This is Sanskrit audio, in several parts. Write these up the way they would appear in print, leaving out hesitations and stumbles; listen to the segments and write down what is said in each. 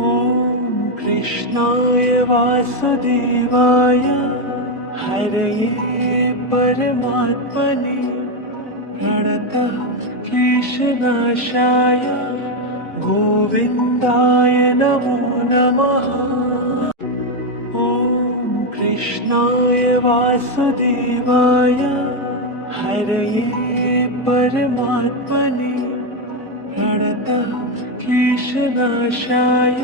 ॐ कृष्णाय वासुदेवाय हरये परमात्मने प्रणतः क्लेशनाशाय गोविन्दाय नमो नमः। ॐ कृष्णाय वासुदेवाय हरये परमात्मने प्रणतः क्लेशनाशाय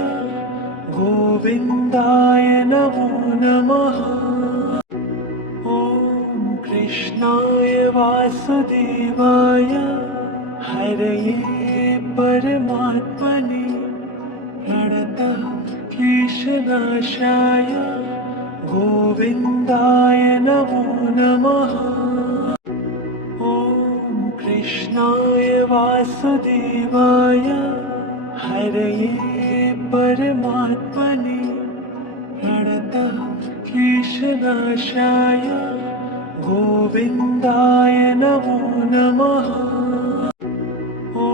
गोविन्दाय नमो नमः। ॐ कृष्णाय वासुदेवाय हरये परमात्मने प्रणतः क्लेशनाशाय गोविन्दाय नमो नमः। ॐ कृष्णाय वासुदेवाय हरये परमात्मने प्रणतः क्लेशनाशाय गोविन्दाय नमो नमः। ॐ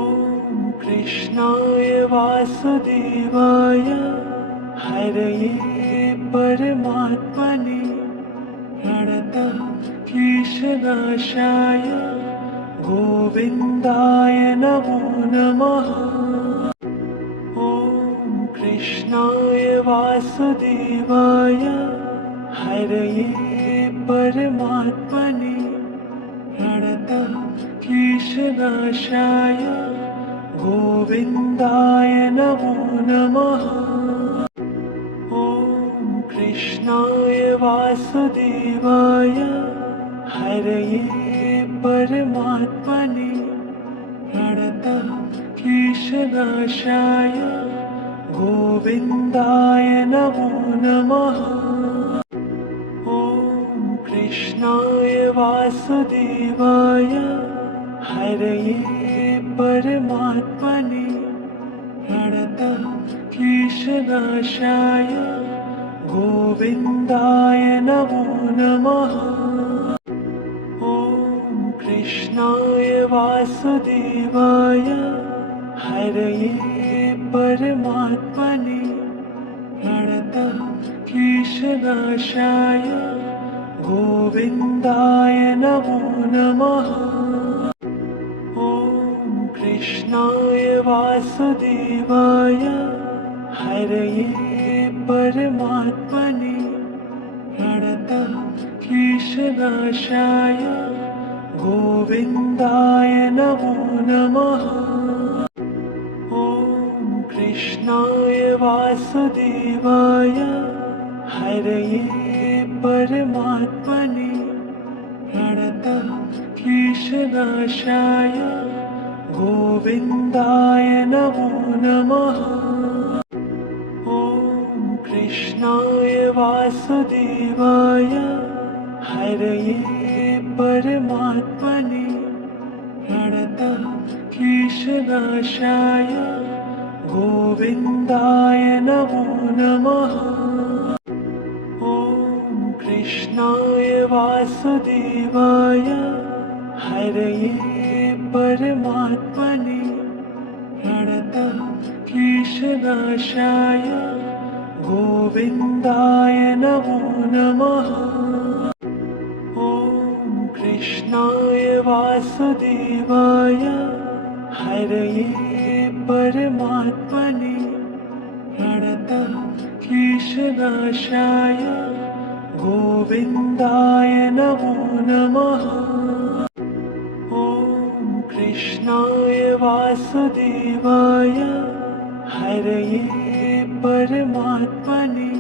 कृष्णाय वासुदेवाय हरये परमात्मने प्रणतः क्लेशनाशाय गोविन्दाय नमो नमः। ॐ कृष्णाय वासुदेवाय हरये परमात्मने प्रणतः क्लेशनाशाय गोविन्दाय नमो नमः। ॐ कृष्णाय वासुदेवाय हरये परमात्मने प्रणतः क्लेशनाशाय गोविन्दाय नमो नमः। ॐ कृष्णाय वासुदेवाय हरये परमात्मने प्रणतः क्लेशनाशाय गोविन्दाय नमो नमः। ॐ कृष्णाय वासुदेवाय हरये परमात्मने प्रणतः क्लेशनाशाय गोविन्दाय नमो नमः। ॐ कृष्णाय वासुदेवाय हरये परमात्मने प्रणतः क्लेशनाशाय गोविन्दाय नमो नमः। ॐ कृष्णाय वासुदेवाय हरये परमात्मने प्रणतः क्लेशनाशाय गोविन्दाय नमो नमः। ॐ कृष्णाय वासुदेवाय हरये परमात्मने प्रणतः क्लेशनाशाय गोविन्दाय नमो नमः। ॐ कृष्णाय वासुदेवाय हरये परमात्मने प्रणतः क्लेशनाशाय गोविन्दाय नमो नमः। ॐ कृष्णाय वासुदेवाय हरये परमात्मने प्रणतः क्लेशनाशाय गोविन्दाय नमो नमः। ॐ कृष्णाय वासुदेवाय हरये परमात्मने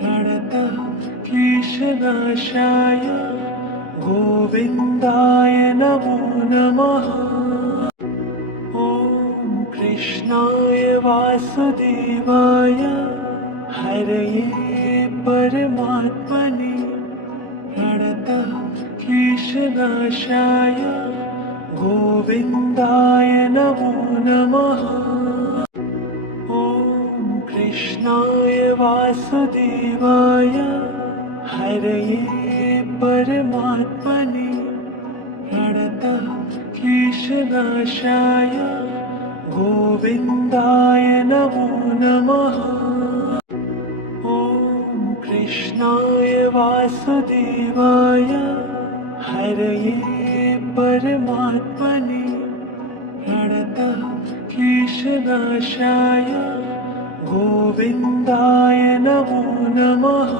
प्रणतः क्लेशनाशाय गोविन्दाय नमो नमः। ॐ कृष्णाय वासुदेवाय हरये परमात्मने प्रणतः क्लेशनाशाय गोविन्दाय नमो नमः। ॐ कृष्णाय वासुदेवाय हरये परमात्मने प्रणतः क्लेशनाशाय गोविन्दाय नमो नमः। ॐ कृष्णाय वासुदेवाय हरये परमात्मने प्रणतक्लेशनाशाय गोविन्दाय नमो नमः।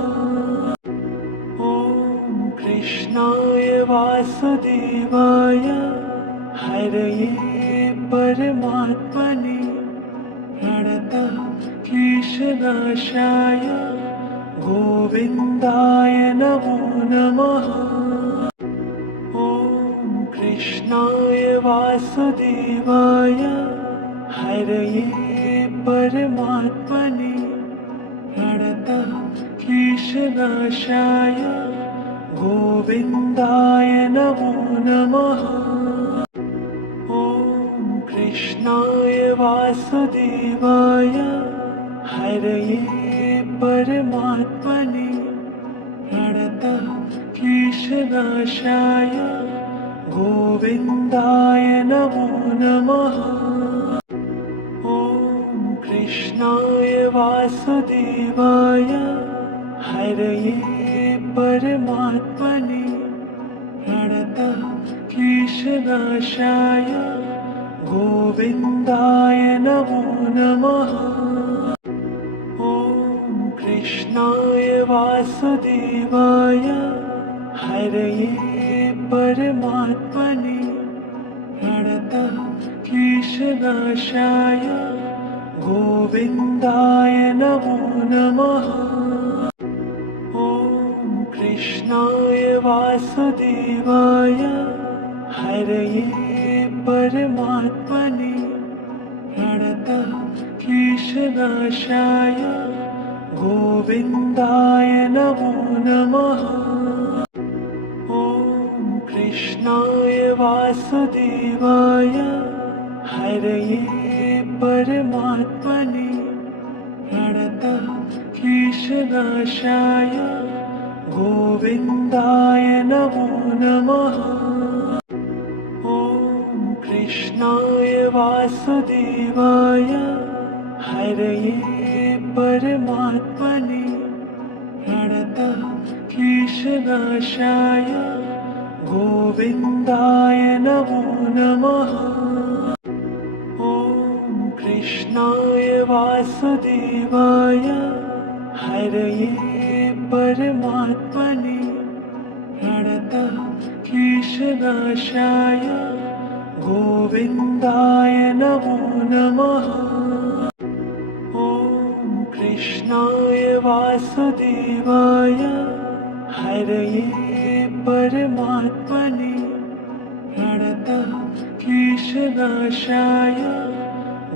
ॐ कृष्णाय वासुदेवाय हरये परमात्मने प्रणतक्लेशनाशाय गोविन्दाय नमो नमः। ॐ कृष्णाय वासुदेवाय हरये परमात्मने प्रणतक्लेशनाशाय गोविन्दाय नमो नमः। ॐ कृष्णाय वासुदेवाय हरये परमात्मने प्रणतक्लेशनाशाय गोविन्दाय नमो नमः। ॐ कृष्णाय वासुदेवाय हरये परमात्मने प्रणतक्लेशनाशाय गोविन्दाय नमो नमः। ॐ कृष्णाय वासुदेवाय हरये परमात्मने प्रणतक्लेशनाशाय गोविन्दाय नमो नमः। ॐ कृष्णाय वासुदेवाय हरये परमात्मने प्रणतक्लेशनाशाय गोविन्दाय नमो नमः। ॐ कृष्णाय वासुदेवाय हरये परमात्मने प्रणतक्लेशनाशाय गोविन्दाय नमो नमः। ॐ कृष्णाय वासुदेवाय हरये परमात्मने प्रणतक्लेशनाशाय गोविन्दाय नमो नमः। ॐ कृष्णाय वासुदेवाय हरये परमात्मने प्रणतक्लेशनाशाय गोविन्दाय नमो नमः। ॐ कृष्णाय वासुदेवाय हरये परमात्मने प्रणतक्लेशनाशाय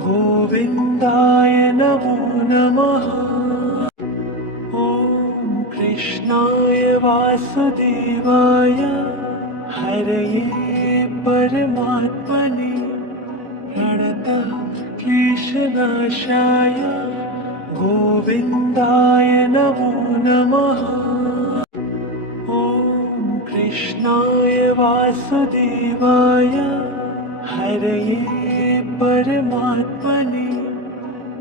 गोविन्दाय नमो नमः। ॐ कृष्णाय वासुदेवाय हरये परमात्मने प्रणतक्लेशनाशाय गोविन्दाय नमो नमः। ॐ कृष्णाय वासुदेवाय हरये परमात्मने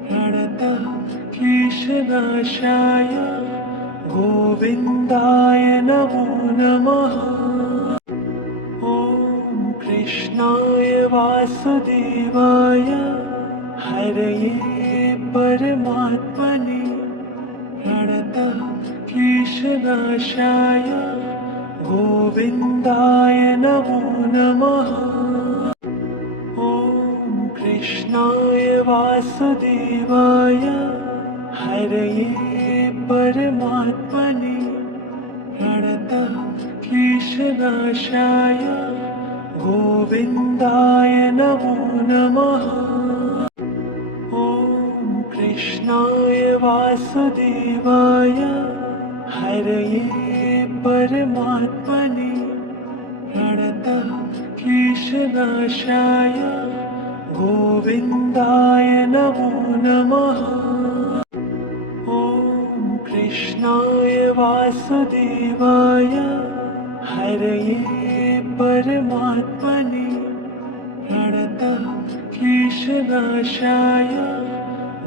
प्रणतक्लेशनाशाय गोविन्दाय नमो नमः। ॐ कृष्णाय वासुदेवाय हरये परमात्मने प्रणतक्लेशनाशाय गोविन्दाय नमो नमः। ॐ कृष्णाय वासुदेवाय हरये परमात्मने प्रणतक्लेशनाशाय गोविन्दाय नमो नमः। ॐ कृष्णाय वासुदेवाय हरये परमात्मने प्रणतक्लेशनाशाय गोविन्दाय नमो नमः। ॐ कृष्णाय वासुदेवाय हरये परमात्मने प्रणतक्लेशनाशाय क्लेशनाशाय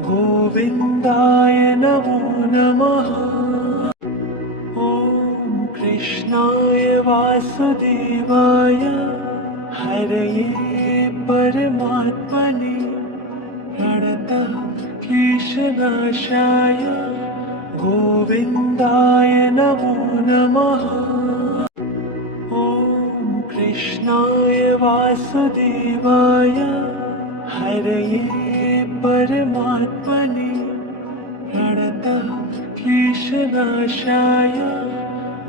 गोविन्दाय नमो नमः। ॐ कृष्णाय वासुदेवाय हरये परमात्मने प्रणतक्लेशनाशाय गोविन्दाय नमो नमः। ॐ कृष्णाय वासुदेवाय हरये परमात्मने प्रणतक्लेशनाशाय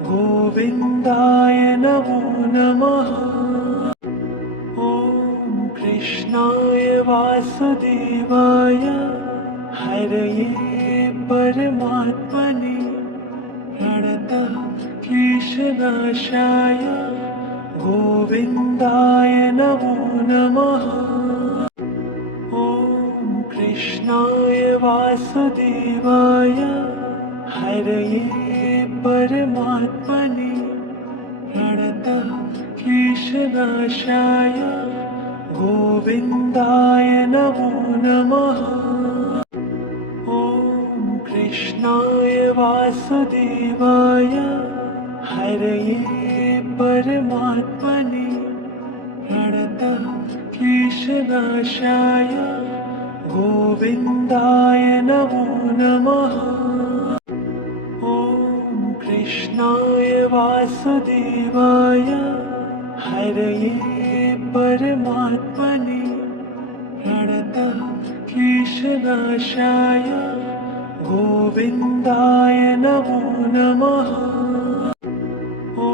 गोविन्दाय नमो नमः। ॐ कृष्णाय वासुदेवाय हरये परमात्मने प्रणतक्लेशनाशाय गोविन्दाय नमो नमः। ॐ कृष्णाय वासुदेवाय हरये परमात्मने प्रणतक्लेशनाशाय गोविन्दाय नमो नमः। ॐ कृष्णाय वासुदेवाय हरये परमात्मने प्रणतक्लेशनाशाय गोविन्दाय नमो नमः। ॐ कृष्णाय वासुदेवाय हरये परमात्मने प्रणतक्लेशनाशाय गोविन्दाय नमो नमः। ॐ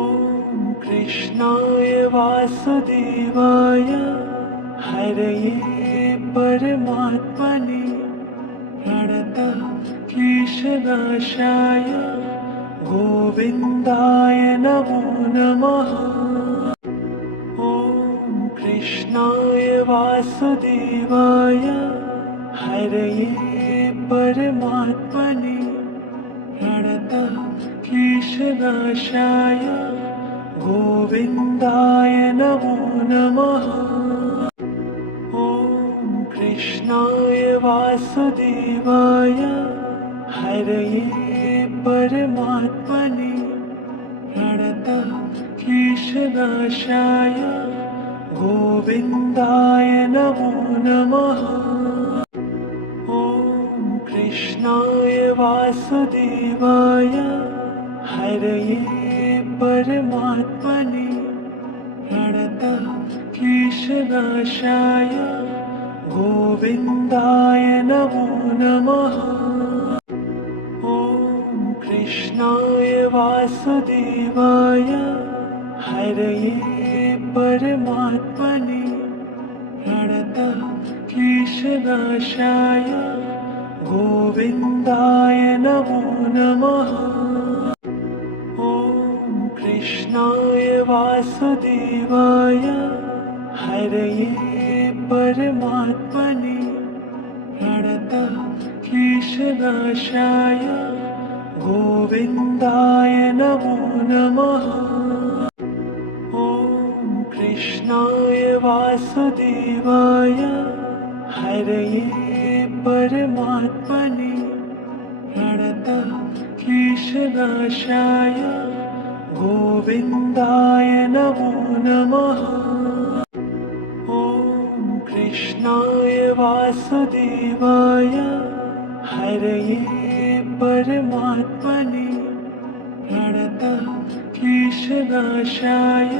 कृष्णाय वासुदेवाय हरये परमात्मने प्रणतक्लेशनाशाय गोविन्दाय नमो नमः। ॐ कृष्णाय वासुदेवाय हरये परमात्मने प्रणतक्लेशनाशाय गोविन्दाय नमो नमः। ॐ कृष्णाय वासुदेवाय हरये परमात्मने प्रणतक्लेशनाशाय गोविन्दाय नमो नमः। ॐ कृष्णाय वासुदेवाय हरये परमात्मने प्रणतक्लेशनाशाय गोविन्दाय नमो नमः। ॐ कृष्णाय वासुदेवाय हरये परमात्मने प्रणतक्लेशनाशाय गोविन्दाय नमो नमः। ॐ कृष्णाय वासुदेवाय हरये परमात्मने प्रणतक्लेशनाशाय गोविन्दाय नमो नमः। ॐ कृष्णाय वासुदेवाय हरये परमात्मने प्रणतक्लेशनाशाय गोविन्दाय नमो नमः। ॐ कृष्णाय वासुदेवाय हरये परमात्मने प्रणतक्लेशनाशाय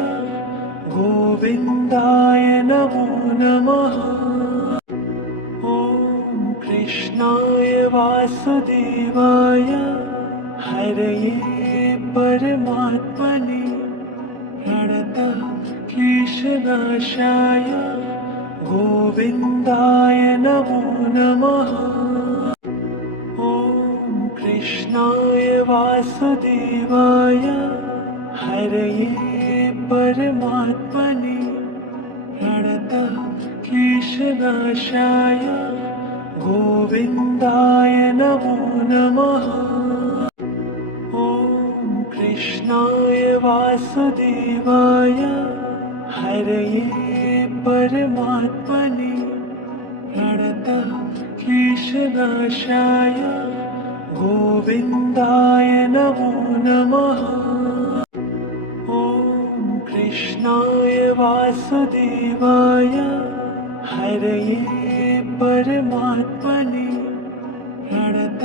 गोविन्दाय नमो नमः। ॐ कृष्णाय वासुदेवाय हरये परमात्मने प्रणतक्लेशनाशाय गोविन्दाय नमो नमः। ॐ कृष्णाय वासुदेवाय हरये परमात्मने प्रणतक्लेशनाशाय गोविन्दाय नमो नमः। ॐ कृष्णाय वासुदेवाय हरये परमात्मने क्लेशनाशाय गोविन्दाय नमो नमः। ॐ कृष्णाय वासुदेवाय हरये परमात्मने प्रणतक्लेशनाशाय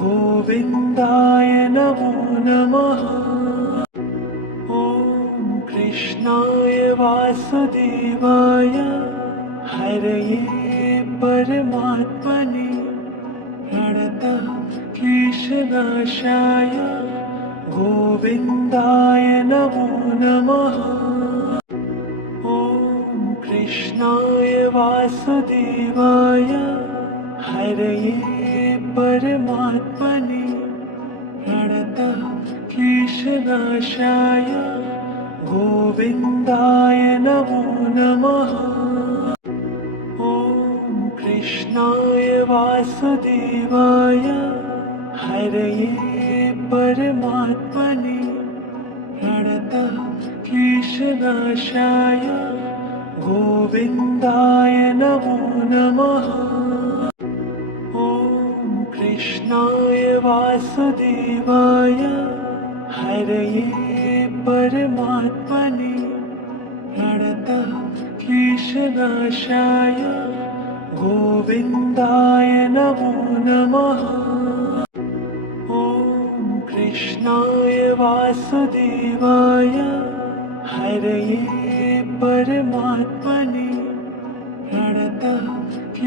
गोविन्दाय नमो नमः। ॐ कृष्णाय वासुदेवाय हरये परमात्मने प्रणतक्लेशनाशाय गोविन्दाय नमो नमः। ॐ कृष्णाय वासुदेवाय हरये परमात्मने प्रणतक्लेशनाशाय गोविन्दाय नमो नमः। ॐ कृष्णाय वासुदेवाय हरये परमात्मने प्रणतक्लेशनाशाय गोविन्दाय नमो नमः। ॐ कृष्णाय वासुदेवाय हरये परमात्मने प्रणतक्लेशनाशाय गोविन्दाय नमो नमः। ॐ कृष्णाय वासुदेवाय हरये परमात्मने प्रणतक्लेशनाशाय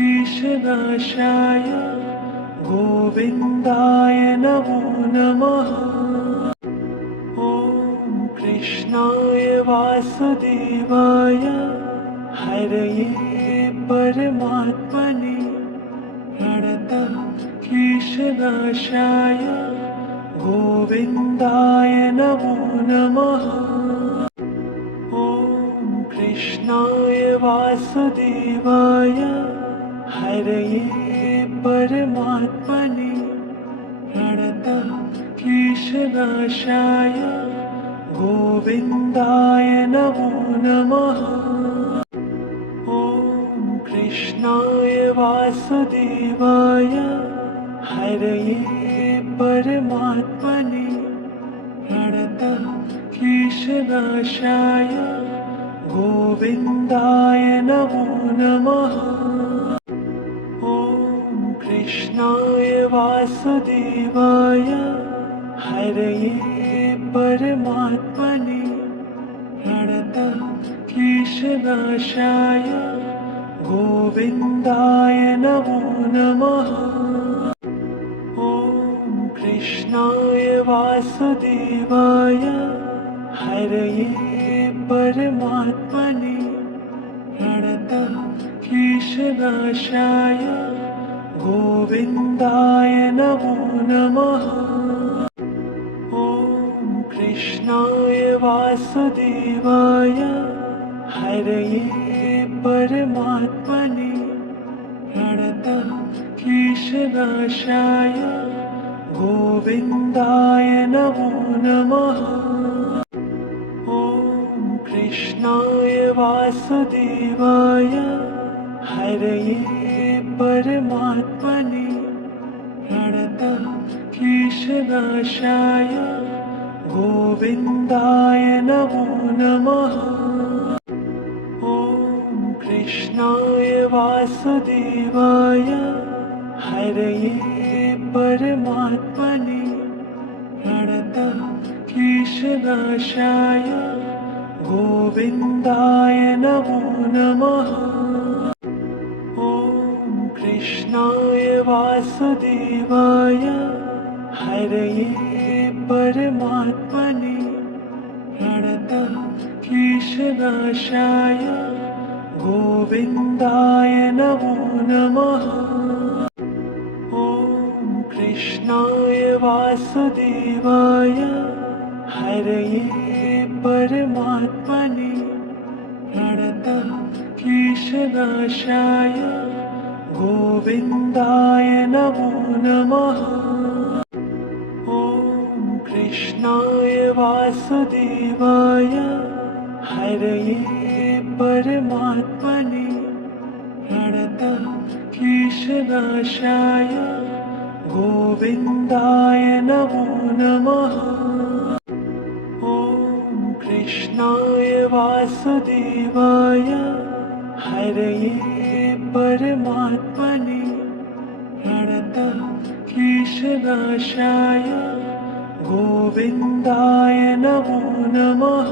गोविन्दाय नमो नमः। ॐ कृष्णाय वासुदेवाय हरये परमात्मने प्रणतक्लेशनाशाय गोविन्दाय नमो नमः। ॐ कृष्णाय वासुदेवाय हरये परमात्मने प्रणतक्लेशनाशाय गोविन्दाय नमो नमः। ॐ कृष्णाय वासुदेवाय हरये परमात्मने प्रणतक्लेशनाशाय गोविन्दाय नमो नमः। ॐ कृष्णाय वासुदेवाय हरये परमात्मने प्रणतक्लेशनाशाय गोविन्दाय नमो नमः। ॐ कृष्णाय वासुदेवाय हरये परमात्मने प्रणतक्लेशनाशाय गोविन्दाय नमो नमः। ॐ कृष्णाय वासुदेवाय हरये परमात्मने प्रणतक्लेशनाशाय गोविन्दाय नमो नमः। ॐ कृष्णाय वासुदेवाय हरये परमात्मने प्रणतक्लेशनाशाय गोविन्दाय नमो नमः। ॐ कृष्णाय वासुदेवाय हरये परमात्मने प्रणतक्लेशनाशाय गोविन्दाय नमो नमः। ॐ कृष्णाय वासुदेवाय हरये परमात्मने प्रणतक्लेशनाशाय गोविन्दाय नमो नमः। ॐ कृष्णाय वासुदेवाय हरये परमात्मने प्रणतक्लेशनाशाय गोविन्दाय नमो नमः। ॐ कृष्णाय वासुदेवाय हरये परमात्मने क्लेशनाशाय गोविन्दाय नमो नमः। ॐ कृष्णाय वासुदेवाय हरये परमात्मने प्रणतक्लेशनाशाय गोविन्दाय नमो नमः।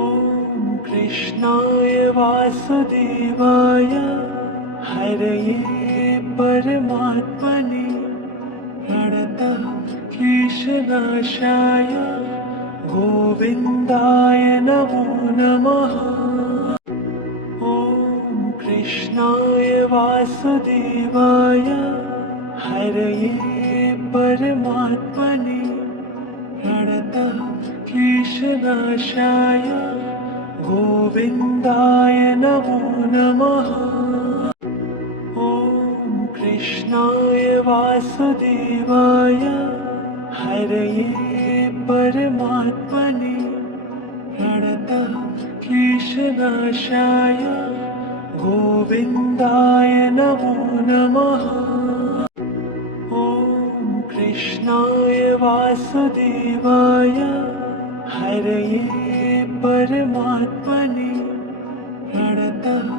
ॐ कृष्णाय वासुदेवाय हरये परमात्मने प्रणतक्लेशनाशाय गोविन्दाय नमो नमः। ॐ कृष्णाय वासुदेवाय हरये परमात्मने प्रणतक्लेशनाशाय गोविन्दाय नमो नमः। ॐ कृष्णाय वासुदेवाय हरये परमात्मने प्रणतक्लेशनाशाय गोविन्दाय नमो नमः। ॐ कृष्णाय वासुदेवाय हरये परमात्मने प्रणतक्लेशनाशाय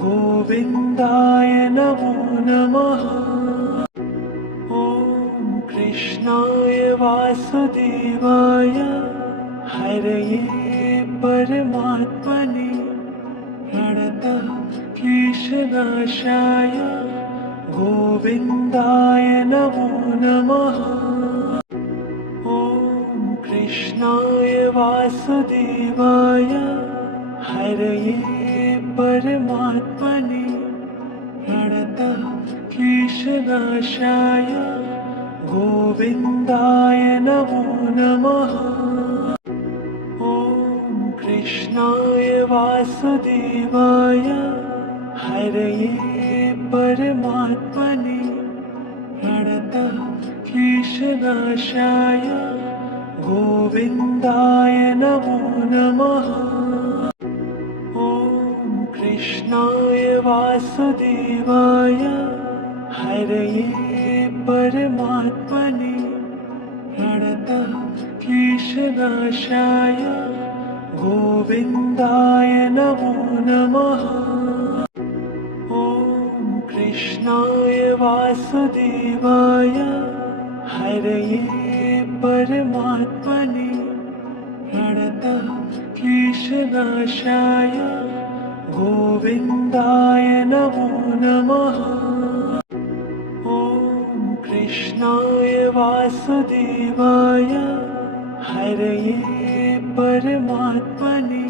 गोविन्दाय नमो नमः। ॐ कृष्णाय वासुदेवाय हरये परमात्मने प्रणतक्लेशनाशाय गोविन्दाय नमो नमः। ॐ कृष्णाय वासुदेवाय हरये परमात्मने प्रणतक्लेशनाशाय गोविन्दाय नमो नमः। ॐ कृष्णाय वासुदेवाय हरये परमात्मने प्रणतक्लेशनाशाय गोविन्दाय नमो नमः। ॐ कृष्णाय वासुदेवाय हरये परमात्मने प्रणतक्लेशनाशाय गोविन्दाय नमो नमः। ॐ कृष्णाय वासुदेवाय हरये परमात्मने प्रणतक्लेशनाशाय गोविन्दाय नमो नमः। ॐ कृष्णाय वासुदेवाय हरये परमात्मने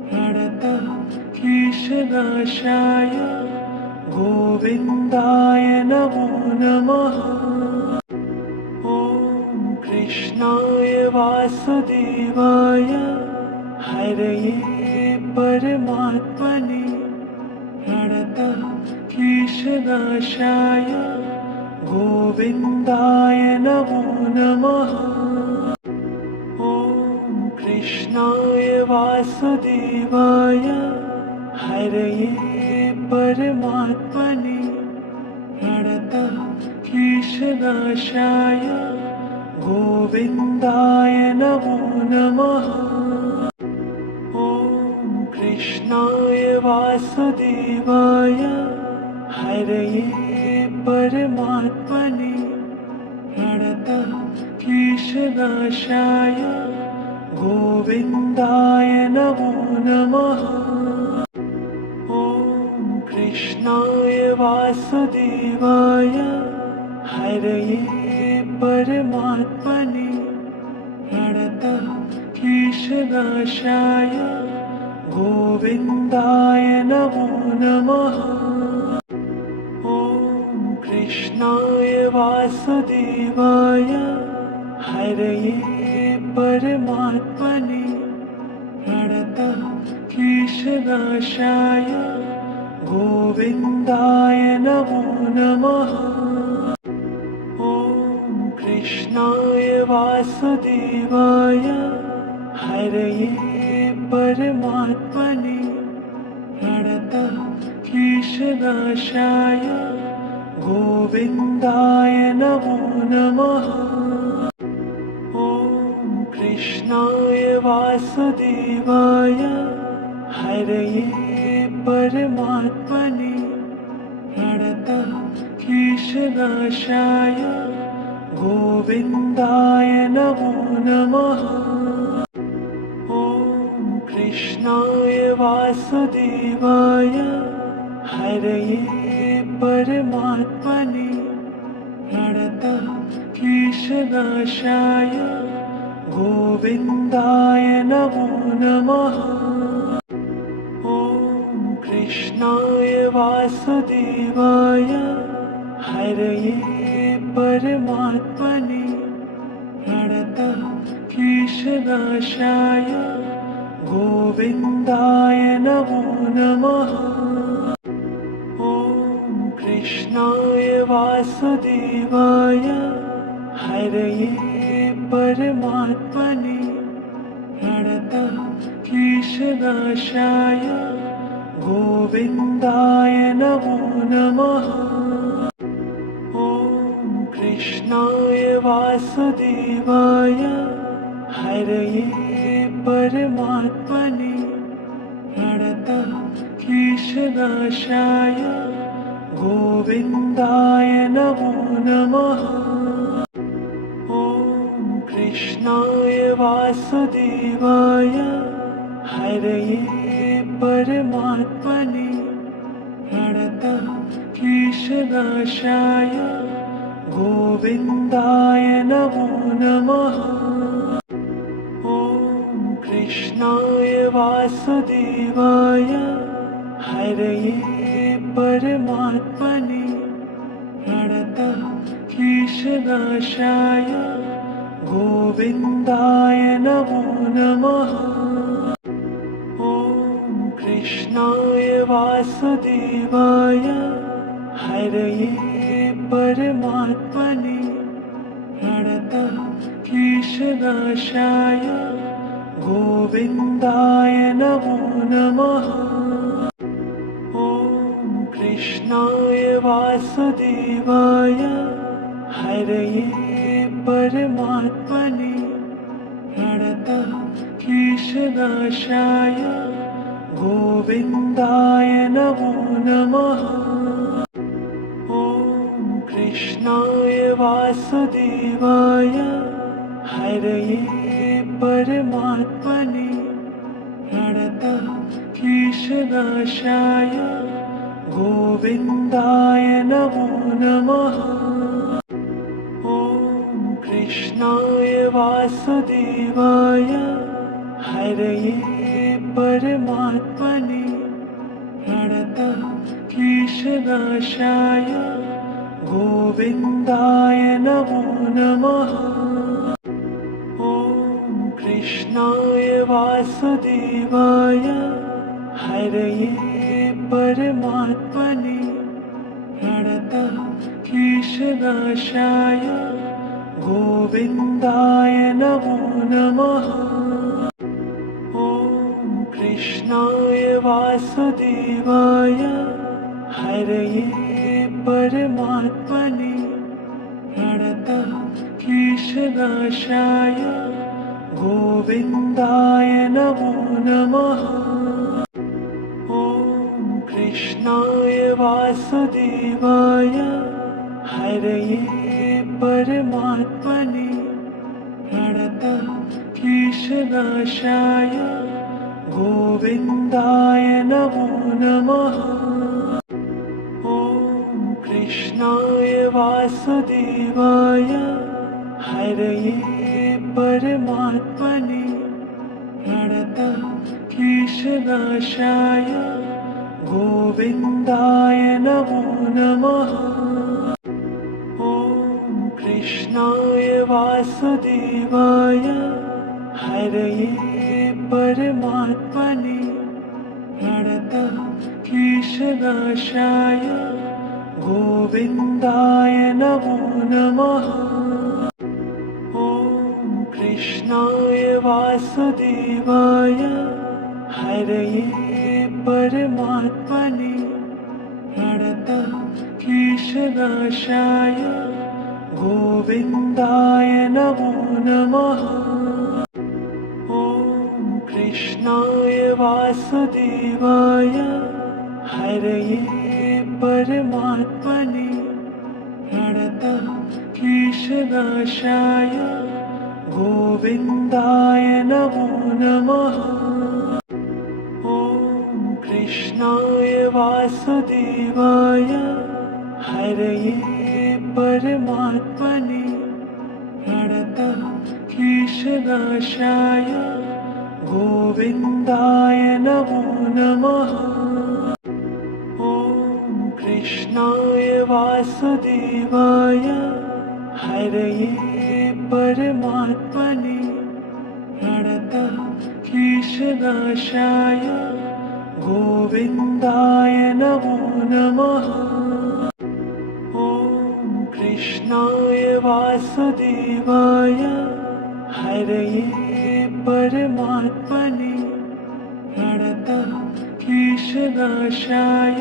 प्रणतक्लेशनाशाय गोविन्दाय नमो नमः। ॐ कृष्णाय वासुदेवाय हरये परमात्मने प्रणतक्लेशनाशाय गोविन्दाय नमो नमः। ॐ कृष्णाय वासुदेवाय हरये परमात्मने प्रणतक्लेशनाशाय गोविन्दाय नमो नमः। ॐ कृष्णाय वासुदेवाय हरये परमात्मने प्रणतक्लेशनाशाय गोविन्दाय नमो नमः। ॐ कृष्णाय वासुदेवाय हरये परमात्मने प्रणतक्लेशनाशाय गोविन्दाय नमो नमः। ॐ कृष्णाय वासुदेवाय हरये परमात्मने प्रणतक्लेशनाशाय गोविन्दाय नमो नमः। ॐ कृष्णाय वासुदेवाय हरये परमात्मने प्रणतक्लेशनाशाय गोविन्दाय नमो नमः। ॐ कृष्णाय वासुदेवाय हरये परमात्मने प्रणतक्लेशनाशाय गोविन्दाय नमो नमः। ॐ कृष्णाय वासुदेवाय हरये परमात्मने प्रणतक्लेशनाशाय गोविन्दाय नमो नमः। ॐ कृष्णाय वासुदेवाय हरये परमात्मने प्रणतक्लेशनाशाय गोविन्दाय नमो नमः। ॐ कृष्णाय वासुदेवाय हरये परमात्मने प्रणतक्लेशनाशाय गोविन्दाय नमो नमः। ॐ कृष्णाय वासुदेवाय हरये परमात्मने प्रणतक्लेशनाशाय गोविन्दाय नमो नमः। ॐ कृष्णाय वासुदेवाय हरये परमात्मने प्रणतक्लेशनाशाय गोविन्दाय नमो नमः। ॐ कृष्णाय वासुदेवाय हरये परमात्मने प्रणतक्लेशनाशाय गोविन्दाय नमो नमः। ॐ कृष्णाय वासुदेवाय हरये परमात्मने प्रणतक्लेशनाशाय गोविन्दाय नमो नमः। ॐ कृष्णाय वासुदेवाय हरये परमात्मने प्रणतक्लेशनाशाय गोविन्दाय नमो नमः। ॐ कृष्णाय वासुदेवाय हरये परमात्मने प्रणतक्लेशनाशाय गोविन्दाय नमो नमः। ॐ कृष्णाय वासुदेवाय हरये परमात्मने प्रणतक्लेशनाशाय गोविन्दाय नमो नमः। ॐ कृष्णाय वासुदेवाय हरये परमात्मने प्रणतक्लेशनाशाय गोविन्दाय नमो नमः। ॐ कृष्णाय वासुदेवाय हरये परमात्मने प्रणतक्लेशनाशाय गोविन्दाय नमो नमः। ॐ कृष्णाय वासुदेवाय हरये परमात्मने प्रणतक्लेशनाशाय गोविन्दाय नमो नमः। ॐ कृष्णाय वासुदेवाय हरये परमात्मने प्रणतक्लेशनाशाय गोविन्दाय नमो नमः। ॐ कृष्णाय वासुदेवाय हरये परमात्मने प्रणतक्लेशनाशाय गोविन्दाय नमो नमः। ॐ कृष्णाय वासुदेवाय हरये परमात्मने प्रणतः क्लेशनाशाय गोविन्दाय नमो नमः। ॐ कृष्णाय वासुदेवाय हरये परमात्मने प्रणतः क्लेशनाशाय गोविन्दाय नमो नमः। ॐ कृष्णाय वासुदेवाय हरये परमात्मने प्रणतः क्लेशनाशाय गोविन्दाय नमो नमः। ॐ कृष्णाय वासुदेवाय हरये परमात्मने प्रणतः क्लेशनाशाय गोविन्दाय नमो नमः। ॐ कृष्णाय वासुदेवाय हरये परमात्मने प्रणतः क्लेशनाशाय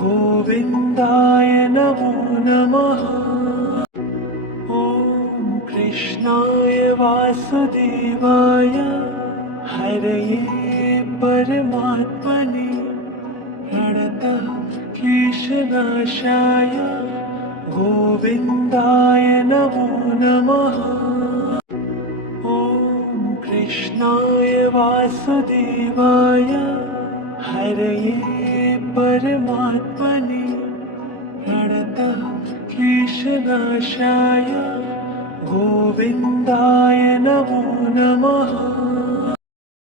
गोविन्दाय नमो नमः। ॐ कृष्णाय वासुदेवाय हरये परमात्मने प्रणतः क्लेशनाशाय गोविन्दाय नमो नमः। ॐ कृष्णाय वासुदेवाय हरये परमात्मने प्रणतः क्लेशनाशाय गोविन्दाय नमो नमः।